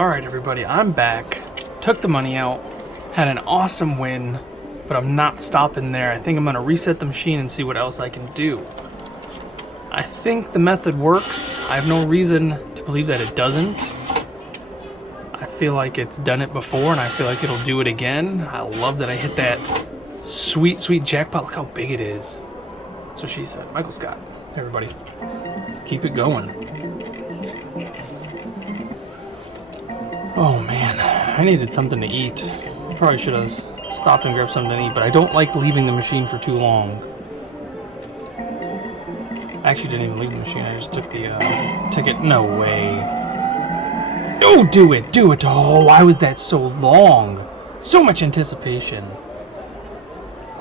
Alright everybody, I'm back. Took the money out. Had an awesome win. But I'm not stopping there. I think I'm going to reset the machine and see what else I can do. I think the method works. I have no reason to believe that it doesn't. I feel like it's done it before and I feel like it'll do it again. I love that I hit that sweet, sweet jackpot. Look how big it is. That's what she said. Michael Scott. Hey everybody. Let's keep it going. Oh man, I needed something to eat. Probably should have stopped and grabbed something to eat, but I don't like leaving the machine for too long. I actually didn't even leave the machine, I just took the ticket. No way. Oh, do it, do it. Oh, why was that so long? So much anticipation.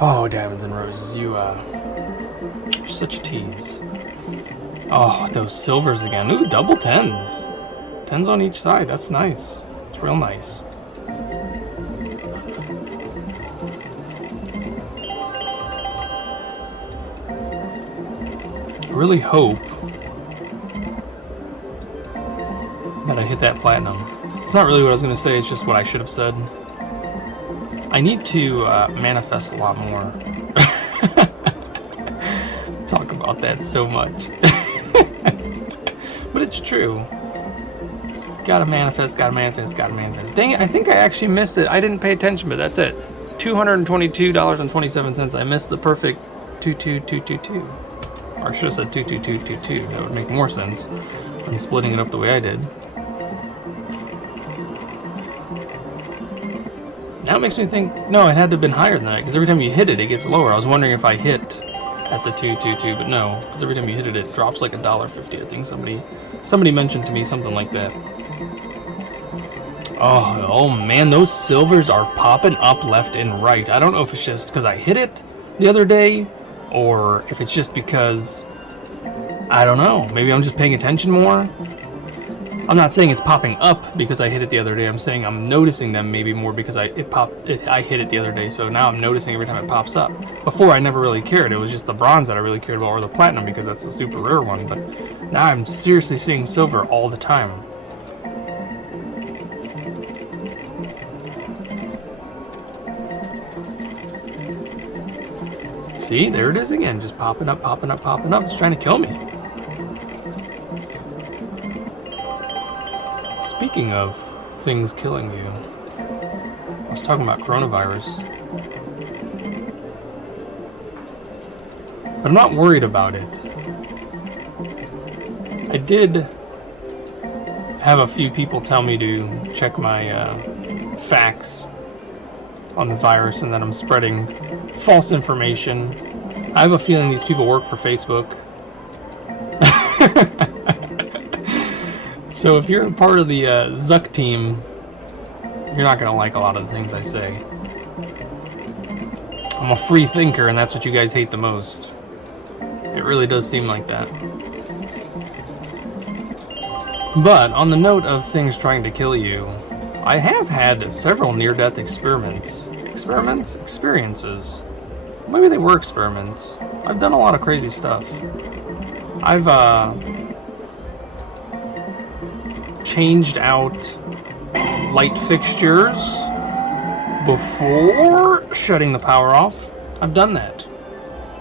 Oh, Diamonds and Roses, you're such a tease. Oh, those silvers again. Ooh, double tens. Tens on each side, that's nice. It's real nice. I really hope that I hit that platinum. It's not really what I was going to say, it's just what I should have said. I need to manifest a lot more. Talk about that so much. But it's true. Gotta manifest, gotta manifest, gotta manifest. Dang it, I think I actually missed it. I didn't pay attention, but that's it. $222.27. I missed the perfect 22222. Or I should have said 22222. That would make more sense than splitting it up the way I did. Now it makes me think, no, it had to have been higher than that, because every time you hit it, it gets lower. I was wondering if I hit at the 222, but no, because every time you hit it, it drops like $1.50. I think somebody mentioned to me something like that. Oh man, those silvers are popping up left and right. I don't know if it's just because I hit it the other day, or if it's just because, I don't know, maybe I'm just paying attention more. I'm not saying it's popping up because I hit it the other day. I'm saying I'm noticing them maybe more because I hit it the other day. So now I'm noticing every time it pops up. Before I never really cared. It was just the bronze that I really cared about, or the platinum, because that's the super rare one. But now I'm seriously seeing silver all the time. See, there it is again, just popping up, popping up, popping up. It's trying to kill me. Speaking of things killing you, I was talking about coronavirus. But I'm not worried about it. I did have a few people tell me to check my facts on the virus and that I'm spreading false information. I have a feeling these people work for Facebook. So if you're a part of the Zuck team, you're not going to like a lot of the things I say. I'm a free thinker, and that's what you guys hate the most. It really does seem like that. But on the note of things trying to kill you, I have had several near-death experiences. Maybe they were experiments. I've done a lot of crazy stuff. I've changed out light fixtures before shutting the power off. I've done that.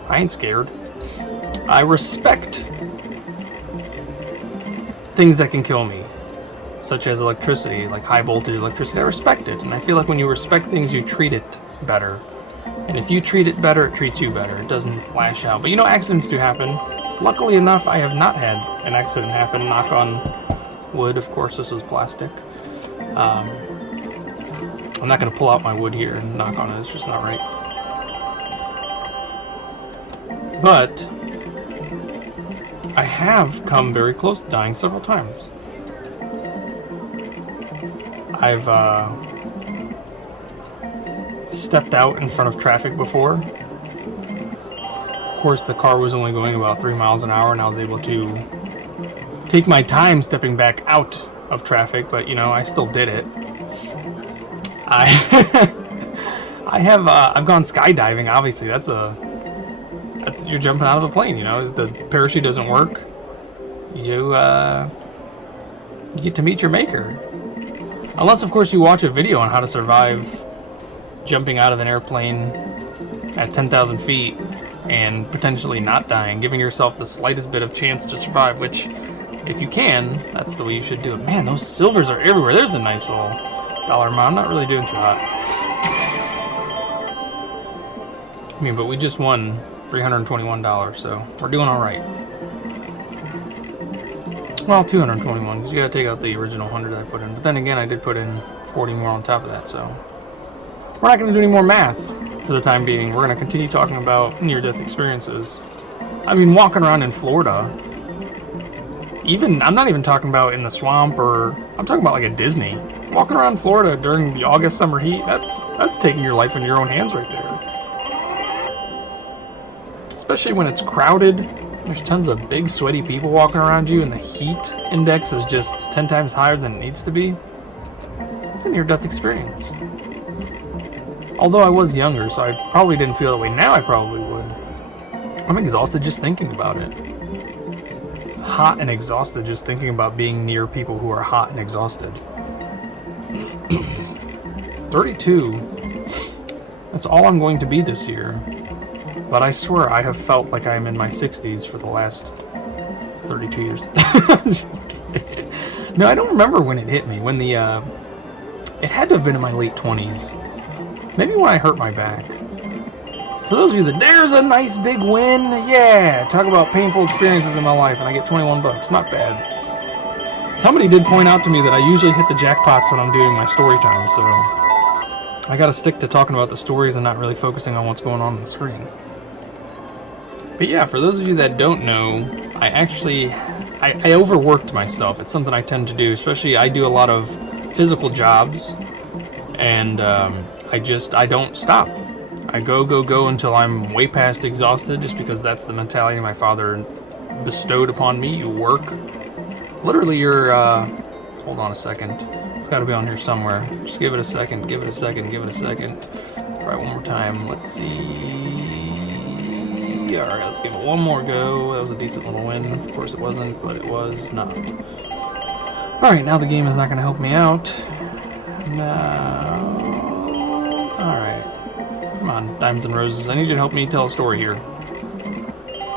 I ain't scared. I respect things that can kill me, such as electricity, like high voltage electricity. I respect it, and I feel like when you respect things, you treat it better. And if you treat it better, it treats you better. It doesn't lash out. But you know, accidents do happen. Luckily enough, I have not had an accident happen, knock on wood. Of course, this is plastic. I'm not going to pull out my wood here and knock on it. It's just not right. But I have come very close to dying several times. I've stepped out in front of traffic before. Of course, the car was only going about 3 miles an hour, and I was able to take my time stepping back out of traffic, but you know, I still did it. I've gone skydiving. Obviously, that's you're jumping out of a plane. You know, the parachute doesn't work. You get to meet your maker. Unless, of course, you watch a video on how to survive jumping out of an airplane at 10,000 feet and potentially not dying, giving yourself the slightest bit of chance to survive, which, if you can, that's the way you should do it. Man, those silvers are everywhere. There's a nice little dollar amount. I'm not really doing too hot. I mean, but we just won $321, so we're doing all right. Well, 221, because you gotta take out the original 100 I put in. But then again, I did put in 40 more on top of that, so we're not gonna do any more math for the time being. We're gonna continue talking about near-death experiences. I mean, walking around in Florida, even, I'm not even talking about in the swamp, or I'm talking about like at Disney. Walking around Florida during the August summer heat, that's taking your life in your own hands right there. Especially when it's crowded. There's tons of big, sweaty people walking around you, and the heat index is just 10 times higher than it needs to be. It's a near-death experience. Although I was younger, so I probably didn't feel that way. Now I probably would. I'm exhausted just thinking about it. Hot and exhausted just thinking about being near people who are hot and exhausted. 32. That's all I'm going to be this year. But I swear I have felt like I'm in my 60s for the last 32 years. I'm just kidding. No, I don't remember when it hit me. When the, it had to have been in my late 20s. Maybe when I hurt my back. For those of you that, there's a nice big win. Yeah, talk about painful experiences in my life, and I get 21 bucks. Not bad. Somebody did point out to me that I usually hit the jackpots when I'm doing my story time, so I gotta stick to talking about the stories and not really focusing on what's going on the screen. But yeah, for those of you that don't know, I overworked myself. It's something I tend to do, especially I do a lot of physical jobs, and I don't stop. I go until I'm way past exhausted, just because that's the mentality my father bestowed upon me. You work. Literally, you're, hold on a second. It's got to be on here somewhere. Just give it a second, give it a second, give it a second. All right, one more time. Let's see. All right, let's give it one more go. That was a decent little win. Of course it wasn't, but it was not. All right, now the game is not going to help me out. No. All right. Come on, Diamonds and Roses. I need you to help me tell a story here.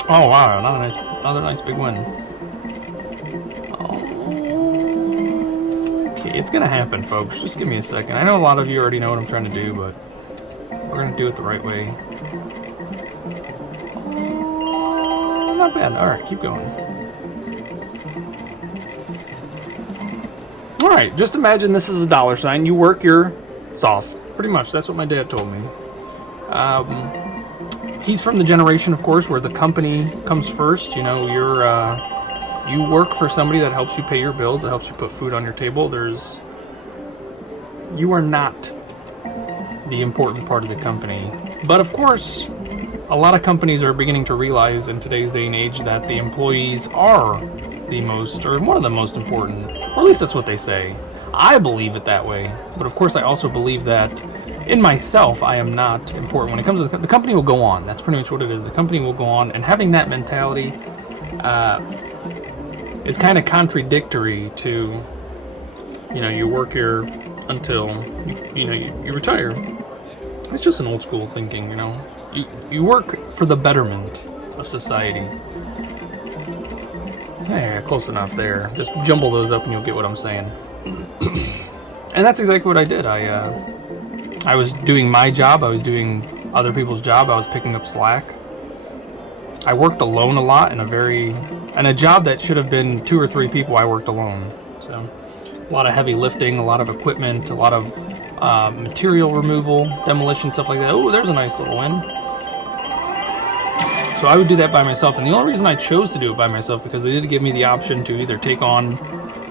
Oh, wow, another nice big win. Okay, it's going to happen, folks. Just give me a second. I know a lot of you already know what I'm trying to do, but we're going to do it the right way. Not bad. Alright, keep going. Alright, just imagine this is a dollar sign. You work your off. Pretty much, that's what my dad told me. He's from the generation, of course, where the company comes first. You know, you work for somebody that helps you pay your bills, that helps you put food on your table. You are not the important part of the company. But of course, a lot of companies are beginning to realize in today's day and age that the employees are the most, or one of the most important, or at least that's what they say. I believe it that way, but of course I also believe that in myself I am not important. When it comes to the company will go on. That's pretty much what it is. The company will go on, and having that mentality is kind of contradictory to, you know, you work here until you retire. It's just an old school thinking, you know. You work for the betterment of society. Yeah, close enough there. Just jumble those up and you'll get what I'm saying. And that's exactly what I did. I was doing my job. I was doing other people's job. I was picking up slack. I worked alone a lot in a job that should have been 2 or 3 people. I worked alone. So a lot of heavy lifting, a lot of equipment, a lot of material removal, demolition, stuff like that. Oh, there's a nice little win. So I would do that by myself, and the only reason I chose to do it by myself because they did give me the option to either take on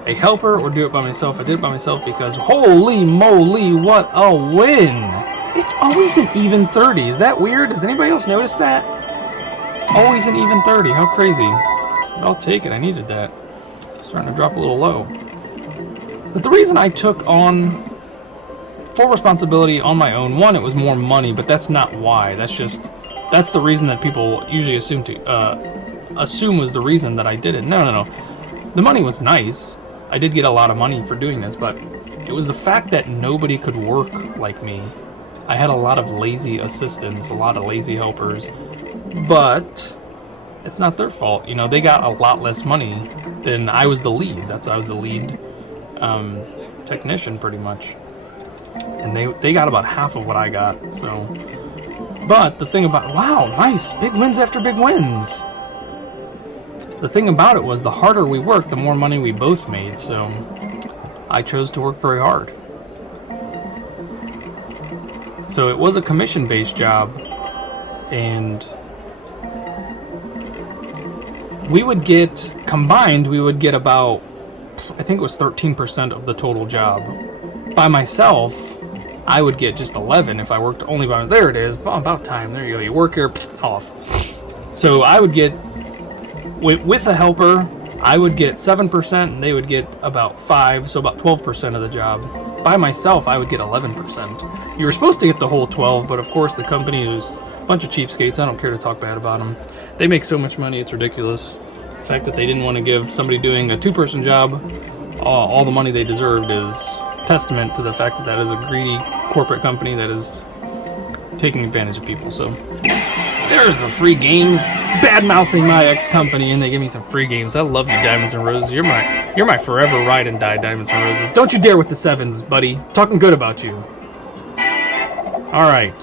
a helper or do it by myself. I did it by myself because holy moly, what a win! It's always an even 30. Is that weird? Does anybody else notice that? Always an even 30. How crazy. But I'll take it. I needed that. Starting to drop a little low. But the reason I took on full responsibility on my own, one, it was more money, but that's not why. That's the reason that people usually assume was the reason that I did it. No. The money was nice. I did get a lot of money for doing this, but It was the fact that nobody could work like me. I had a lot of lazy assistants, a lot of lazy helpers, but it's not their fault. You know, they got a lot less money than I was the lead. I was the lead technician pretty much. And they got about half of what I got, so. But the thing about, wow, nice, big wins after big wins. The thing about it was the harder we worked, the more money we both made, so I chose to work very hard. So it was a commission-based job, and we would get, combined, we would get about, I think it was 13% of the total job. By myself, I would get just 11 if I worked only by, there it is, about time, there you go, you work here, off. So I would get, with a helper, I would get 7% and they would get about 5, so about 12% of the job. By myself, I would get 11%. You were supposed to get the whole 12, but of course the company is a bunch of cheapskates. I don't care to talk bad about them. They make so much money, it's ridiculous. The fact that they didn't want to give somebody doing a 2-person job all the money they deserved is testament to the fact that that is a greedy corporate company that is taking advantage of people. So there's the free games, bad-mouthing my ex-company, and they give me some free games. I love you, Diamonds and Roses. You're my forever ride and die, Diamonds and Roses. Don't you dare with the 7s, buddy. Talking good about you. All right.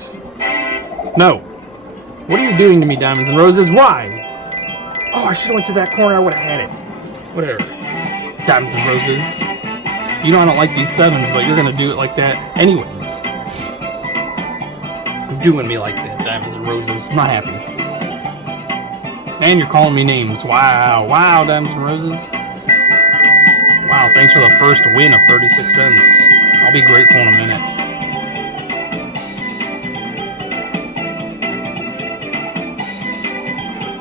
No. What are you doing to me, Diamonds and Roses? Why? Oh, I should have went to that corner. I would have had it. Whatever. Diamonds and Roses. You know I don't like these 7s, but you're going to do it like that anyways. You're doing me like that, Diamonds and Roses. I'm not happy. And you're calling me names. Wow. Wow, Diamonds and Roses. Wow, thanks for the first win of 36 cents. I'll be grateful in a minute.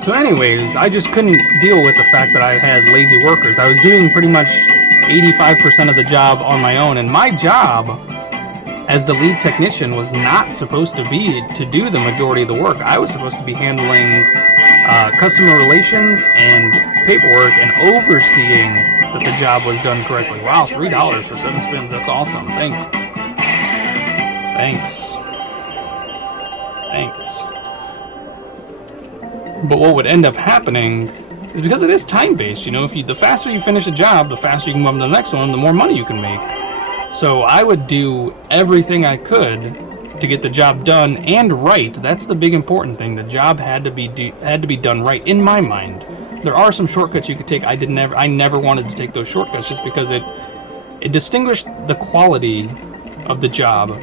So anyways, I just couldn't deal with the fact that I had lazy workers. I was doing pretty much 85% of the job on my own, and my job as the lead technician was not supposed to be to do the majority of the work. I was supposed to be handling customer relations and paperwork and overseeing that the job was done correctly. Wow, $3 for 7 spins. That's awesome. Thanks. Thanks. Thanks. But what would end up happening is, because it is time-based, you know, the faster you finish a job, the faster you can move on to the next one, the more money you can make. So I would do everything I could to get the job done and right. That's the big important thing. The job had to be done right in my mind. There are some shortcuts you could take. I never wanted to take those shortcuts just because it distinguished the quality of the job.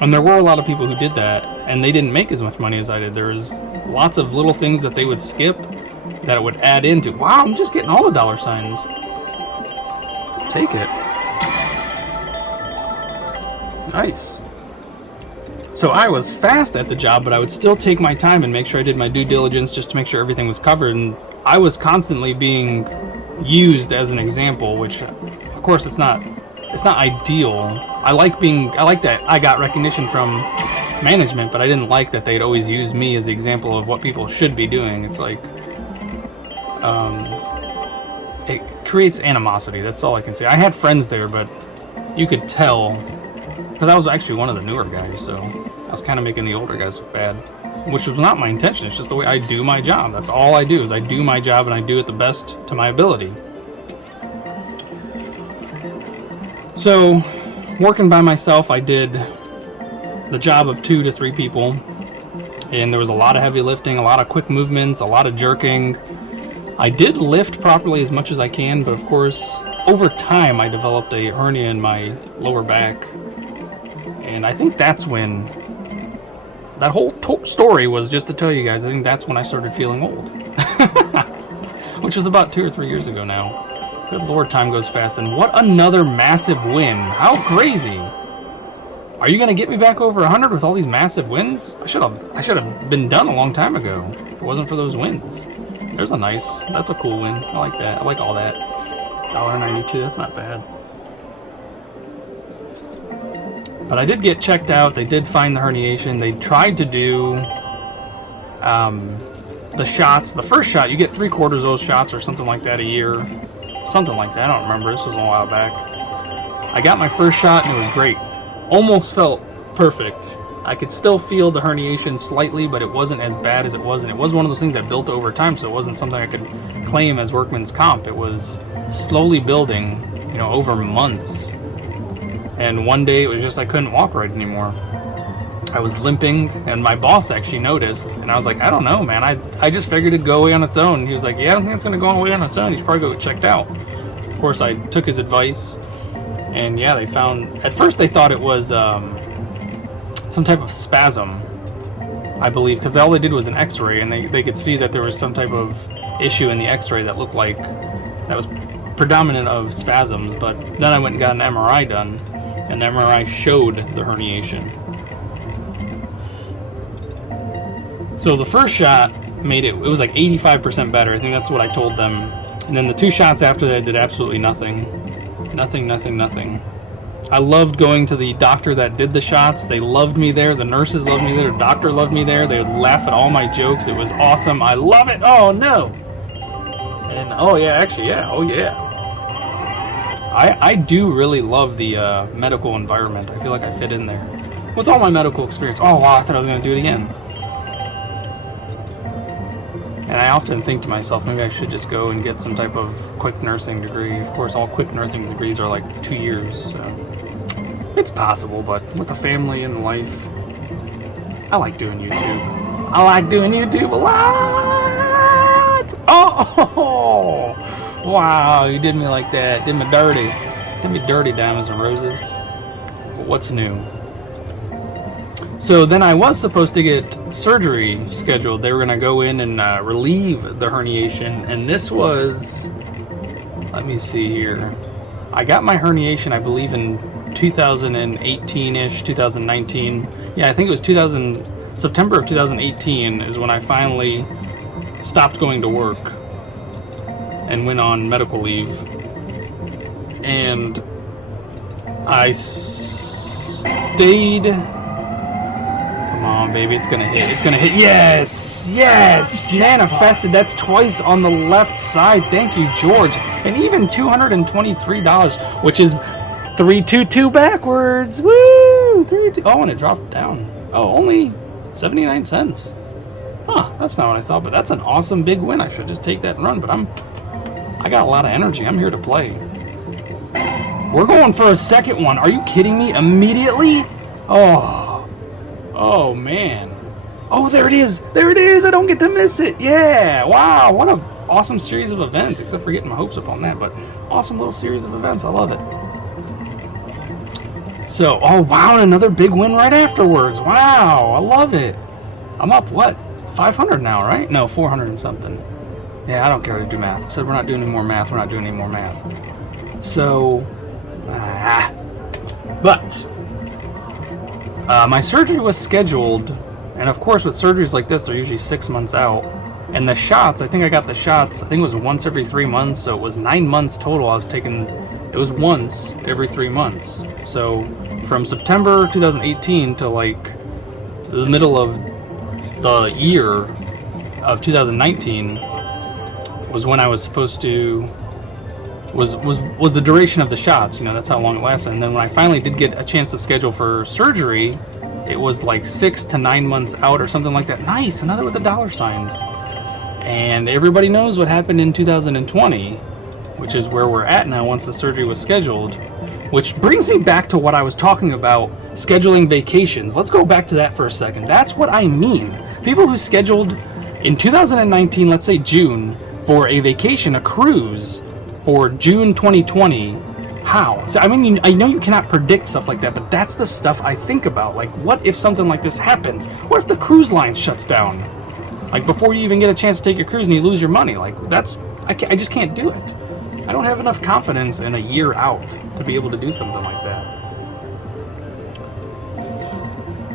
And there were a lot of people who did that, and they didn't make as much money as I did. There's lots of little things that they would skip that it would add into. Wow, I'm just getting all the dollar signs. Take it. Nice. So I was fast at the job, but I would still take my time and make sure I did my due diligence just to make sure everything was covered. And I was constantly being used as an example, which, of course, it's not ideal. I like that I got recognition from management, but I didn't like that they'd always use me as the example of what people should be doing. It's like, it creates animosity. That's all I can say. I had friends there, but you could tell, because I was actually one of the newer guys, so I was kind of making the older guys look bad, which was not my intention. It's just the way I do my job. That's all I do, is I do my job and I do it the best to my ability. So, working by myself, I did the job of 2 to 3 people, and there was a lot of heavy lifting, a lot of quick movements, a lot of jerking. I did lift properly as much as I can, but of course, over time, I developed a hernia in my lower back, and I think that's when that whole story was just to tell you guys. I think that's when I started feeling old, which was about 2 or 3 years ago now. Good Lord, time goes fast. And what another massive win. How crazy. Are you going to get me back over 100 with all these massive wins? I should have been done a long time ago if it wasn't for those wins. That's a cool win. I like that. I like all that. $1.92, that's not bad. But I did get checked out. They did find the herniation. They tried to do the shots. The first shot, you get 3/4 of those shots or something like that a year. Something like that. I don't remember. This was a while back. I got my first shot and it was great. Almost felt perfect. I could still feel the herniation slightly, but it wasn't as bad as it was. And it was one of those things that built over time, so it wasn't something I could claim as workman's comp. It was slowly building, over months. And one day it was just I couldn't walk right anymore. I was limping, and my boss actually noticed, and I was like, I don't know, man. I just figured it'd go away on its own. He was like, yeah, I don't think it's going to go away on its own. You should probably go get checked out. Of course, I took his advice, and yeah, they found, at first they thought it was some type of spasm, I believe, because all they did was an x-ray, and they could see that there was some type of issue in the x-ray that looked like that was predominant of spasms. But then I went and got an MRI done, and the MRI showed the herniation. So the first shot made it was like 85% better. I think that's what I told them. And then the 2 shots after that did absolutely nothing. Nothing. I loved going to the doctor that did the shots. They loved me there. The nurses loved me there. The doctor loved me there. They would laugh at all my jokes. It was awesome. I love it. Oh, no. And, oh, yeah, actually, yeah. Oh, yeah. I do really love the medical environment. I feel like I fit in there. With all my medical experience. Oh, wow, I thought I was going to do it again. And I often think to myself, maybe I should just go and get some type of quick nursing degree. Of course, all quick nursing degrees are like 2 years. So it's possible, but with a family and life, I like doing YouTube. I like doing YouTube a lot! Oh! Wow, you did me like that. Did me dirty. Did me dirty, Diamonds and Roses. But what's new? So then I was supposed to get surgery scheduled. They were going to go in and relieve the herniation. And this was, let me see here. I got my herniation, I believe, in 2018-ish, 2019. Yeah, I think it was September of 2018 is when I finally stopped going to work and went on medical leave. And I stayed... Come on, baby, it's gonna hit. It's gonna hit. Yes! Yes! Manifested. That's twice on the left side. Thank you, George. And even $223, which is 322 backwards. Woo! 322. Oh, and it dropped down. Oh, only 79 cents. Huh, that's not what I thought, but that's an awesome big win. I should just take that and run, but I got a lot of energy. I'm here to play. We're going for a second one. Are you kidding me? Immediately? Oh, man. Oh, there it is. There it is. I don't get to miss it. Yeah. Wow. What an awesome series of events, except for getting my hopes up on that. But awesome little series of events. I love it. So, oh, wow. And another big win right afterwards. Wow. I love it. I'm up, what? 500 now, right? No, 400 and something. Yeah, I don't care to do math. Said we're not doing any more math. We're not doing any more math. So, but... my surgery was scheduled, and of course with surgeries like this, they're usually 6 months out. And the shots, I think I got the shots, I think it was once every 3 months, so it was 9 months total I was taking. It was once every 3 months. So from September 2018 to like the middle of the year of 2019 was when I was supposed to, was the duration of the shots. That's how long it lasted. And then when I finally did get a chance to schedule for surgery, it was like 6 to 9 months out or something like that. Nice, another with the dollar signs. And everybody knows what happened in 2020, which is where we're at now once the surgery was scheduled, which brings me back to what I was talking about, scheduling vacations. Let's go back to that for a second. That's what I mean. People who scheduled in 2019, let's say June, for a vacation, a cruise, for June 2020, how? So, I mean, I know you cannot predict stuff like that, but that's the stuff I think about. Like, what if something like this happens? What if the cruise line shuts down? Like, before you even get a chance to take your cruise and you lose your money? Like, I just can't do it. I don't have enough confidence in a year out to be able to do something like that.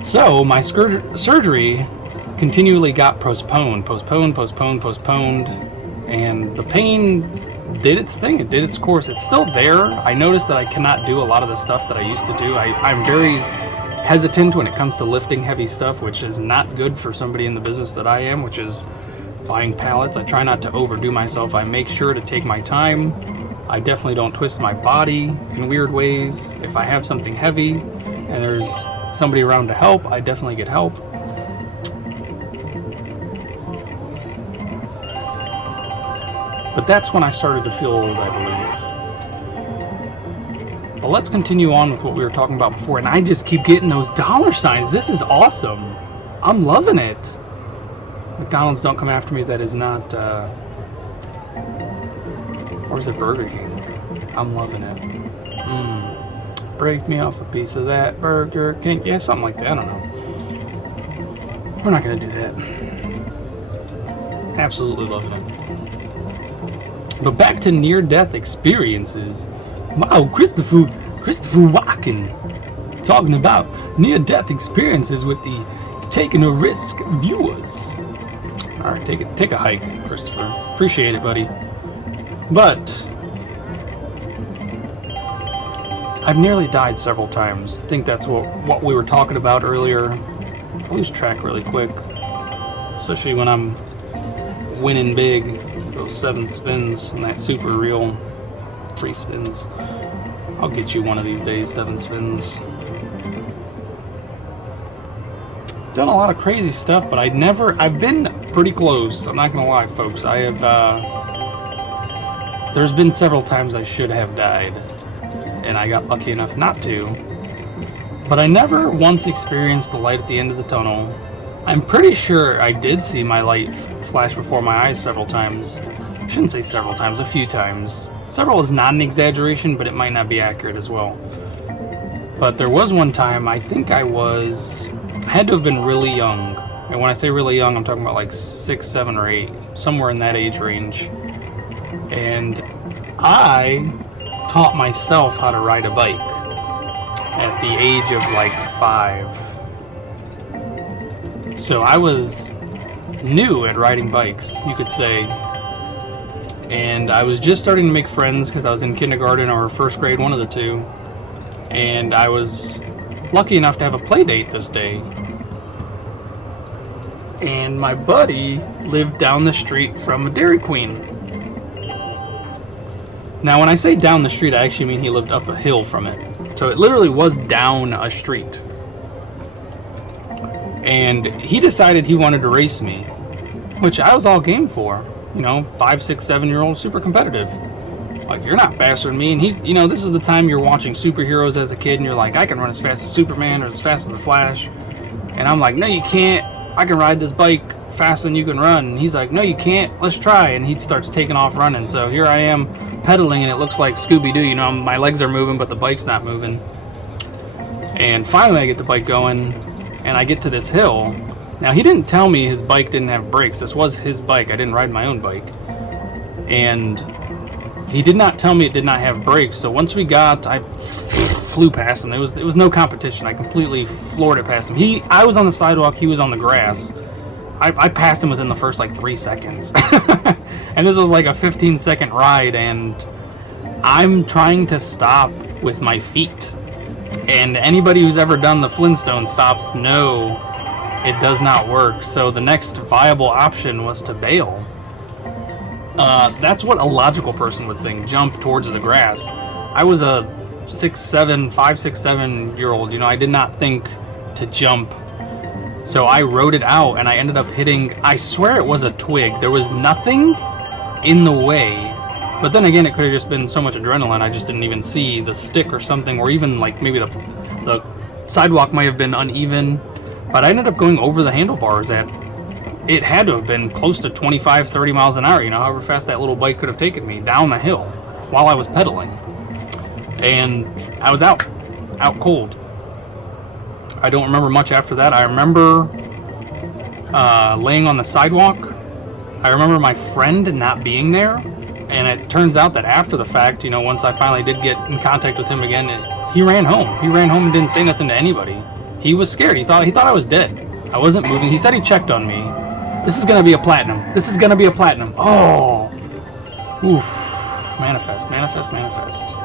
So, my surgery continually got postponed, and the pain did its thing. It did its course. It's still there. I noticed that I cannot do a lot of the stuff that I used to do. I'm very hesitant when it comes to lifting heavy stuff, which is not good for somebody in the business that I am, which is buying pallets. I try not to overdo myself. I make sure to take my time I definitely don't twist my body in weird ways. If I have something heavy and there's somebody around to help, I definitely get help. But that's when I started to feel old, I believe. But let's continue on with what we were talking about before, and I just keep getting those dollar signs. This is awesome. I'm loving it. McDonald's, don't come after me. That is not, or is it Burger King? I'm loving it. Break me off a piece of that Burger King. Yeah, something like that. I don't know. We're not going to do that. Absolutely loving it. But back to near-death experiences. Wow, Christopher Walken talking about near-death experiences with the Taking a Rizk viewers. All right, take a hike, Christopher. Appreciate it, buddy. But I've nearly died several times. I think that's what we were talking about earlier. I lose track really quick, especially when I'm winning big. Those 7 spins and that super real 3 spins. I'll get you one of these days, 7 spins. Done a lot of crazy stuff, but I've been pretty close. I'm not gonna lie, folks. I have, there's been several times I should have died, and I got lucky enough not to. But I never once experienced the light at the end of the tunnel. I'm pretty sure I did see my light flash before my eyes several times. I shouldn't say several times, a few times. Several is not an exaggeration, but it might not be accurate as well. But there was one time, I think I had to have been really young. And when I say really young, I'm talking about like 6, 7, or 8, somewhere in that age range. And I taught myself how to ride a bike at the age of like 5. So I was new at riding bikes, you could say. And I was just starting to make friends because I was in kindergarten or first grade, one of the two. And I was lucky enough to have a play date this day. And my buddy lived down the street from a Dairy Queen. Now, when I say down the street, I actually mean he lived up a hill from it. So it literally was down a street. And he decided he wanted to race me, which I was all game for. You know, 5, 6, 7-year-old, super competitive. Like, you're not faster than me. And he, you know, this is the time you're watching superheroes as a kid, and you're like, I can run as fast as Superman or as fast as the Flash. And I'm like, no, you can't. I can ride this bike faster than you can run. And he's like, no, you can't. Let's try. And he starts taking off running. So here I am pedaling, and it looks like Scooby-Doo. You know, my legs are moving, but the bike's not moving. And finally, I get the bike going, and I get to this hill. Now, he didn't tell me his bike didn't have brakes. This was his bike. I didn't ride my own bike. And he did not tell me it did not have brakes. So once we got, I flew past him. It was no competition. I completely floored it past him. I was on the sidewalk. He was on the grass. I passed him within the first like 3 seconds. And this was like a 15-second ride, and I'm trying to stop with my feet. And anybody who's ever done the Flintstone stops know it does not work. So the next viable option was to bail. That's what a logical person would think, jump towards the grass. I was a 5, 6, 7-year-old, you know, I did not think to jump. So I rode it out, and I ended up hitting, I swear it was a twig. There was nothing in the way. But then again, it could have just been so much adrenaline, I just didn't even see the stick or something, or even like maybe the sidewalk might have been uneven. But I ended up going over the handlebars at, it had to have been close to 25, 30 miles an hour, you know, however fast that little bike could have taken me down the hill while I was pedaling. And I was out cold. I don't remember much after that. I remember laying on the sidewalk. I remember my friend not being there. And it turns out that after the fact, you know, once I finally did get in contact with him again, he ran home. He ran home and didn't say nothing to anybody. He was scared. He thought I was dead. I wasn't moving. He said he checked on me. This is gonna be a platinum. This is gonna be a platinum. Oh, oof. Manifest, manifest, manifest.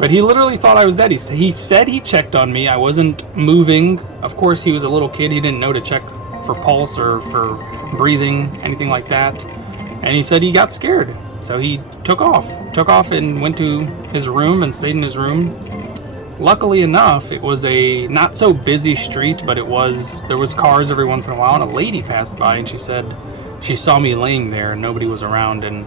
But he literally thought I was dead. He said he checked on me. I wasn't moving. Of course, he was a little kid. He didn't know to check for pulse or for breathing, anything like that. And he said he got scared. So he took off and went to his room and stayed in his room. Luckily enough, it was a not so busy street, but there was cars every once in a while, and a lady passed by, and she said she saw me laying there and nobody was around, and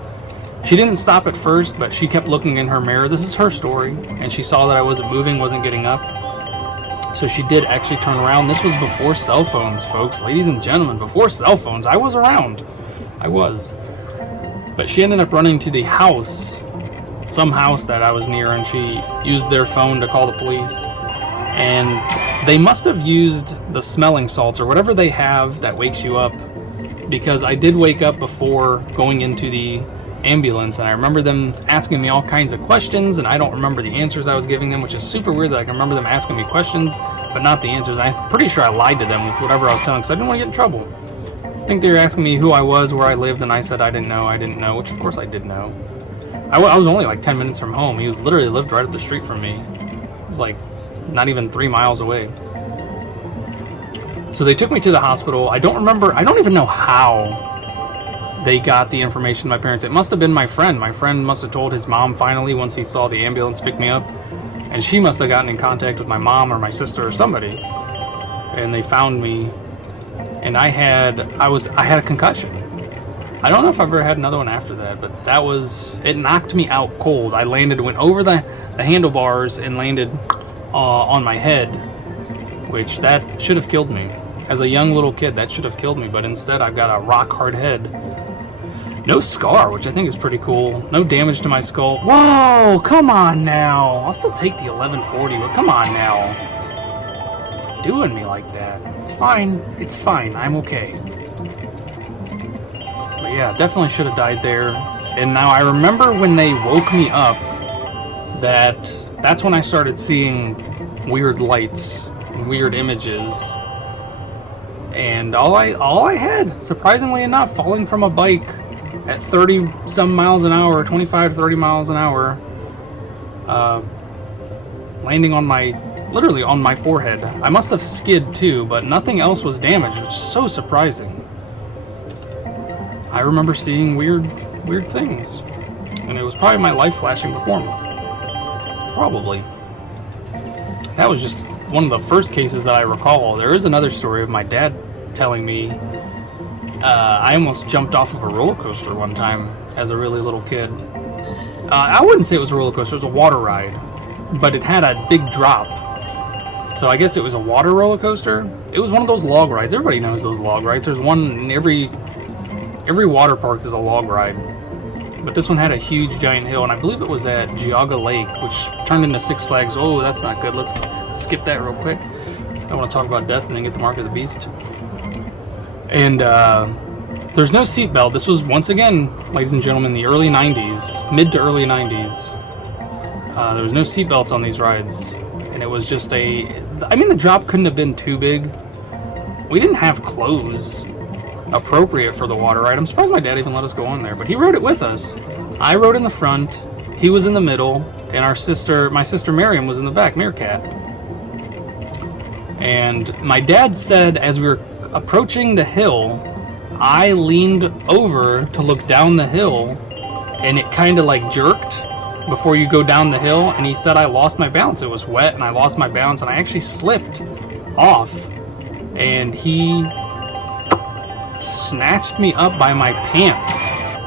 she didn't stop at first, but she kept looking in her mirror. This is her story, and she saw that I wasn't moving, wasn't getting up. So she did actually turn around. This was before cell phones, folks, ladies and gentlemen, before cell phones. I was around. I was. But she ended up running to the house, some house that I was near, and she used their phone to call the police. And they must have used the smelling salts or whatever they have that wakes you up, because I did wake up before going into the ambulance, and I remember them asking me all kinds of questions, and I don't remember the answers I was giving them, which is super weird that I can remember them asking me questions but not the answers. I'm pretty sure I lied to them with whatever I was telling because I didn't want to get in trouble. I think they were asking me who I was, where I lived, and I said I didn't know, which of course I did know. I was only like 10 minutes from home. He was literally lived right up the street from me. It was like not even 3 miles away. So they took me to the hospital. I don't even know how they got the information to my parents. It must have been my friend. My friend must have told his mom finally once he saw the ambulance pick me up. And she must have gotten in contact with my mom or my sister or somebody. And they found me. And I had a concussion. I don't know if I've ever had another one after that, but it knocked me out cold. I went over the handlebars and landed on my head, which that should have killed me. As a young little kid, that should have killed me, but instead I've got a rock hard head. No scar, which I think is pretty cool. No damage to my skull. Whoa, come on now. I'll still take the 1140, but come on now. Doing me like that. It's fine. It's fine. I'm okay. But yeah, definitely should have died there. And now I remember when they woke me up, that's when I started seeing weird lights, weird images. And all I had, surprisingly enough, falling from a bike at 30 some miles an hour, 25 to 30 miles an hour, landing literally on my forehead. I must have skid too, but nothing else was damaged, which is so surprising. I remember seeing weird things, and it was probably my life flashing before me. Probably. That was just one of the first cases that I recall. There is another story of my dad telling me I almost jumped off of a roller coaster one time as a really little kid. I wouldn't say it was a roller coaster, it was a water ride, but it had a big drop. So I guess it was a water roller coaster. It was one of those log rides. Everybody knows those log rides. There's one in every water park. There's a log ride, but this one had a huge giant hill, and I believe it was at Geauga Lake, which turned into Six Flags. Oh, that's not good. Let's skip that real quick. I want to talk about death and then get the mark of the beast. And there's no seatbelt. This was, once again, ladies and gentlemen, the early 90s, mid to early 90s. There was no seatbelts on these rides, and it was just the drop couldn't have been too big. We didn't have clothes appropriate for the water ride. I'm surprised my dad even let us go on there, but he rode it with us. I rode in the front, he was in the middle, and my sister Miriam was in the back, Meerkat. And my dad said as we were approaching the hill, I leaned over to look down the hill, and it kind of like jerked before you go down the hill, and he said I lost my balance. It was wet, and I lost my balance, and I actually slipped off, and he snatched me up by my pants,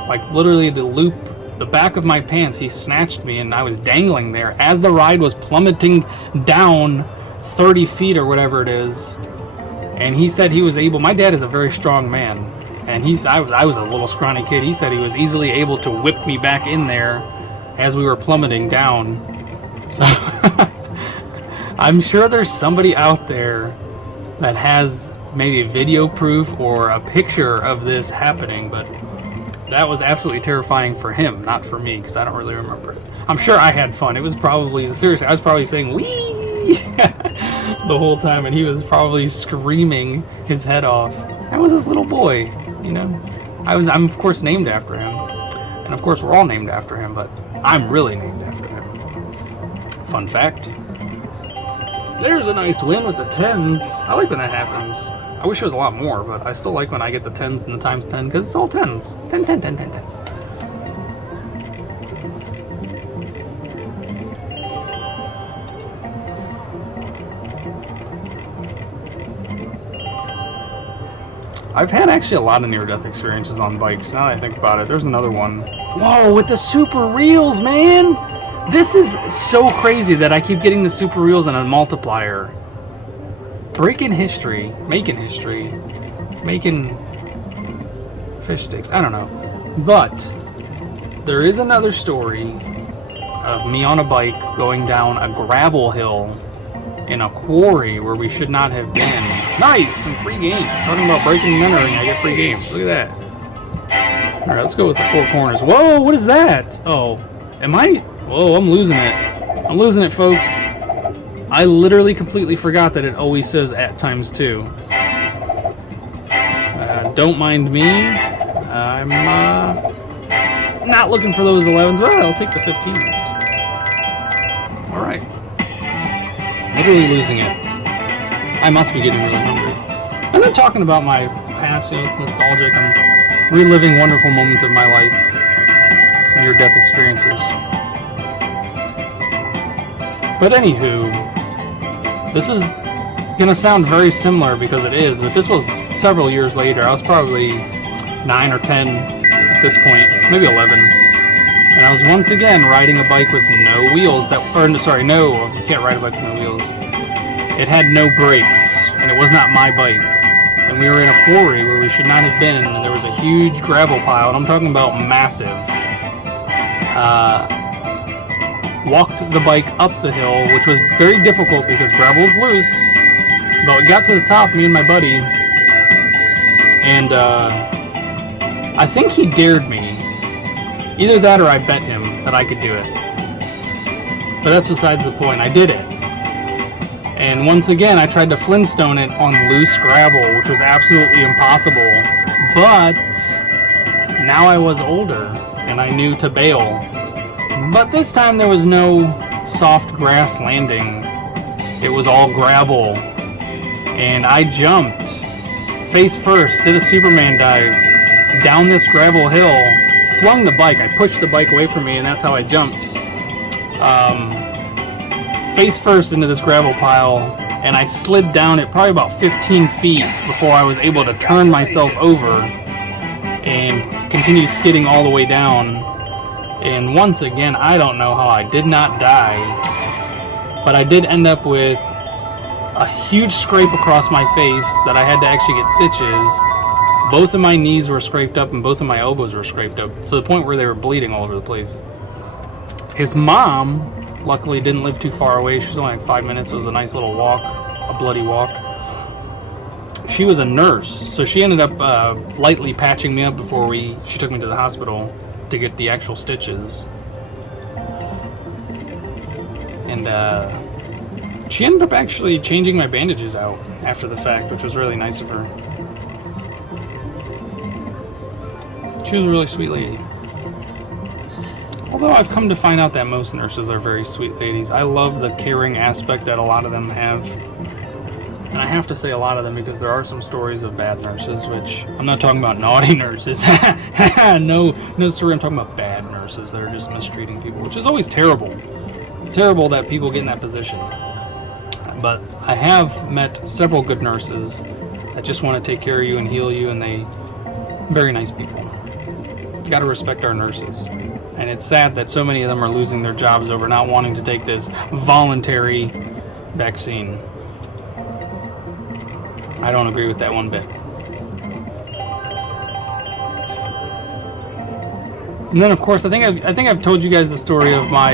like literally the back of my pants. He snatched me, and I was dangling there as the ride was plummeting down 30 feet or whatever it is. And he said he was able, my dad is a very strong man, and I was a little scrawny kid. He said he was easily able to whip me back in there as we were plummeting down. So I'm sure there's somebody out there that has maybe video proof or a picture of this happening, but that was absolutely terrifying for him, not for me, because I don't really remember it. I'm sure I had fun. It was probably, seriously, I was probably saying, wee! the whole time, and he was probably screaming his head off. I was this little boy, you know. I'm of course named after him, and of course we're all named after him, but I'm really named after him. Fun fact. There's a nice win with the 10s. I like when that happens. I wish it was a lot more, but I still like when I get the 10s and the times 10, because it's all 10s. 10, 10, 10, 10, 10. I've had actually a lot of near-death experiences on bikes. Now that I think about it, there's another one. Whoa, with the super reels, man! This is so crazy that I keep getting the super reels and a multiplier. Breaking history, making fish sticks. I don't know, but there is another story of me on a bike going down a gravel hill in a quarry where we should not have been. Nice, some free games. Talking about breaking and entering, I get free games. Look at that. All right, let's go with the 4 corners. Whoa, what is that? Oh, am I? Whoa, I'm losing it. I'm losing it, folks. I literally completely forgot that it always says at ×2. Don't mind me. I'm not looking for those 11s. Well, I'll take the 15s. All right. Literally losing it. I must be getting really hungry. I'm not talking about my past, it's nostalgic. I'm reliving wonderful moments of my life. Near-death experiences. But anywho, this is gonna sound very similar because it is, but this was several years later. I was probably 9 or 10 at this point, maybe 11. And I was once again riding a bike with no wheels you can't ride a bike with no wheels. It had no brakes, and it was not my bike. And we were in a quarry where we should not have been, and there was a huge gravel pile, and I'm talking about massive. Walked the bike up the hill, which was very difficult because gravel is loose. But we got to the top, me and my buddy, and I think he dared me. Either that or I bet him that I could do it. But that's besides the point. I did it. And once again, I tried to Flintstone it on loose gravel, which was absolutely impossible. But now I was older, and I knew to bail. But this time there was no soft grass landing. It was all gravel. And I jumped face first, did a Superman dive down this gravel hill, flung the bike. I pushed the bike away from me, and that's how I jumped. Face first into this gravel pile, and I slid down it probably about 15 feet before I was able to turn myself over and continue skidding all the way down. And once again, I don't know how I did not die, but I did end up with a huge scrape across my face that I had to actually get stitches. Both of my knees were scraped up and both of my elbows were scraped up, to the point where they were bleeding all over the place. His mom, luckily, didn't live too far away. She was only like 5 minutes. It was a nice little walk, a bloody walk. She was a nurse, so she ended up lightly patching me up before she took me to the hospital to get the actual stitches. And she ended up actually changing my bandages out after the fact, which was really nice of her. She was a really sweet lady. Although I've come to find out that most nurses are very sweet ladies. I love the caring aspect that a lot of them have. And I have to say a lot of them because there are some stories of bad nurses, which I'm not talking about naughty nurses. No, sorry, I'm talking about bad nurses that are just mistreating people, which is always terrible. It's terrible that people get in that position. But I have met several good nurses that just want to take care of you and heal you, and very nice people. You gotta respect our nurses. And it's sad that so many of them are losing their jobs over not wanting to take this voluntary vaccine. I don't agree with that one bit. And then, of course, I think I've told you guys the story of my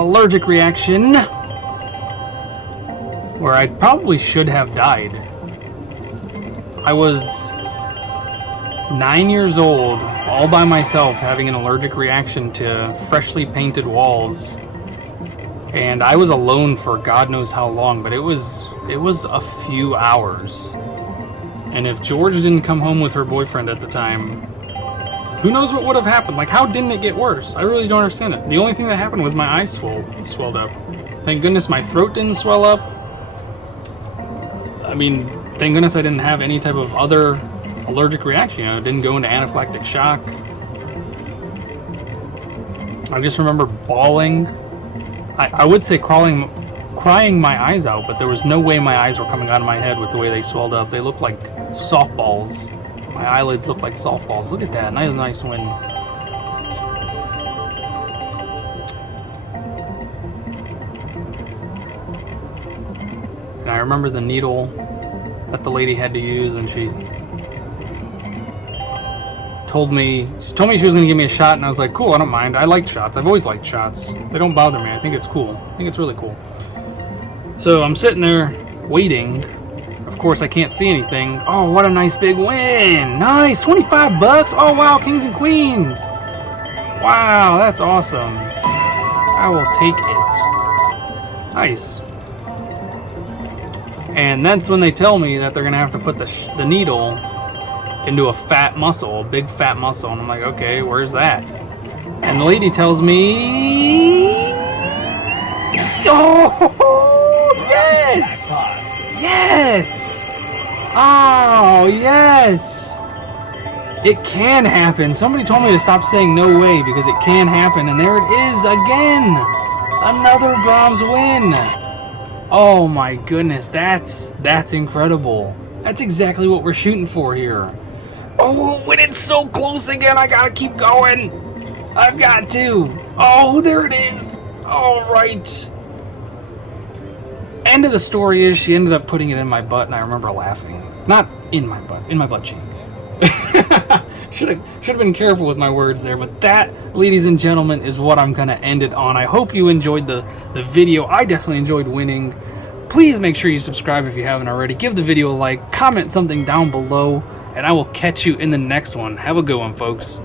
allergic reaction, where I probably should have died. I was 9 years old, all by myself, having an allergic reaction to freshly painted walls. And I was alone for God knows how long, but it was a few hours. And if George didn't come home with her boyfriend at the time, who knows what would have happened? Like, how didn't it get worse? I really don't understand it. The only thing that happened was my eyes swelled up. Thank goodness my throat didn't swell up. I mean, thank goodness I didn't have any type of other allergic reaction. I didn't go into anaphylactic shock. I just remember bawling. I would say crawling crying my eyes out, but there was no way my eyes were coming out of my head with the way they swelled up. They looked like softballs. My eyelids looked like softballs. Look at that. Nice win. And I remember the needle that the lady had to use, and she told me she was gonna give me a shot, and I was like, cool, I don't mind. I like shots. I've always liked shots. They don't bother me. I think it's cool. I think it's really cool. So I'm sitting there waiting. Of course, I can't see anything. Oh, what a nice big win. Nice, 25 bucks. Oh, wow, kings and queens. Wow, that's awesome. I will take it. Nice. And that's when they tell me that they're going to have to put the needle into a fat muscle, a big fat muscle. And I'm like, okay, where's that? And the lady tells me... Oh, yes! Yes! Oh, yes! It can happen. Somebody told me to stop saying no way because it can happen. And there it is again! Another bronze win! Oh my goodness, that's incredible. That's exactly what we're shooting for here. Oh, when it's so close again, I gotta keep going. I've got to. Oh, there it is. All right. End of the story is she ended up putting it in my butt, and I remember laughing. Not in my butt, in my butt cheek. Should have been careful with my words there, but that, ladies and gentlemen, is what I'm gonna end it on. I hope you enjoyed the video. I definitely enjoyed winning. Please make sure you subscribe if you haven't already. Give the video a like, comment something down below, and I will catch you in the next one. Have a good one, folks.